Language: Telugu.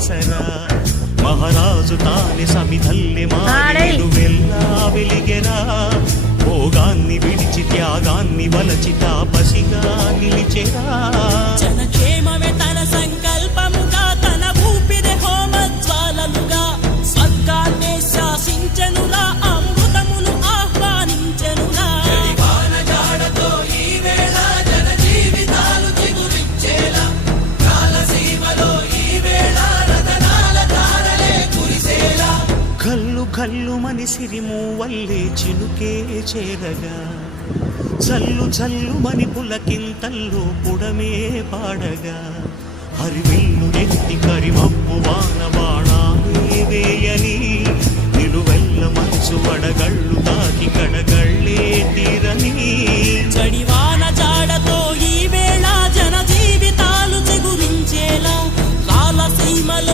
సంవత్సర మహారాజు తానే సమిధల్లె మారేడు వెల్లా వెలిగెరా భోగాన్ని విడిచి త్యాగాన్ని వలచి తాపసిగా నిలిచెరా జనక్షేమమే తన సంకల్పముగా తన ఊపిరి హోమజ్వాలలుగా స్వర్గాన్నే శాసించెనురా అమృతమును ఆహ్వానించెనురా కల్లు కల్లు మని సిరిమూవల్లే చినుకే చేరగా చల్లు చల్లు మని పులకింతల్లో పుడమే పాడగా హరివిల్లు ఎత్తి కరిమప్పు